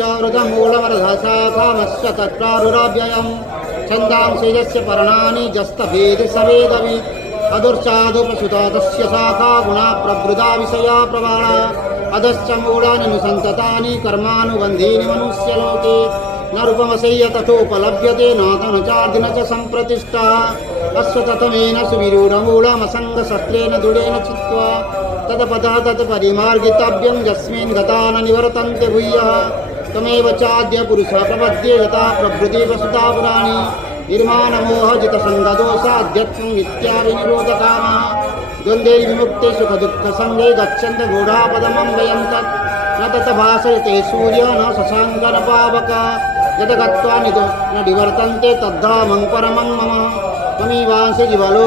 वृतमूलमरधशाखामस्य तत्रारुराव्ययम् छन्दांसि यस्य पर्णानि जस्तभेदि सवेदवित् अदुर्चादुपसुता तस्य शाखा गुणा प्रवृदा विषया प्रवाणा अधश्च मूलानि नुसन्ततानि कर्मानुबन्धीनि मनुष्यलोके न रूपमसह्य तथोपलभ्यते नातन चार्दिन च सम्प्रतिष्ठा अस्य ततमेन सुविरूढमूलमसङ्गशस्त्रेण दृढेन चित्वा तत्पदः तत्परिमार्गितव्यं यस्मिन् गता न निवर्तन्ते भूयः तमेव चाद्य पुरुषः प्रपद्ये यथा प्रभृति वसुता पुराणी निर्माणमोहजितसङ्गदोषाद्यत्वं नित्याभिनिरोधकामः द्वन्द्वैर्विमुक्ते सुखदुःखसङ्गे गच्छन्त गूढापदमम्बयन्तत् न तत् भासयते सूर्य न शशाङ्क न पावक यत् गत्वा न निवर्तन्ते तद्धामं परमं मम त्वमेवांसि जीवलो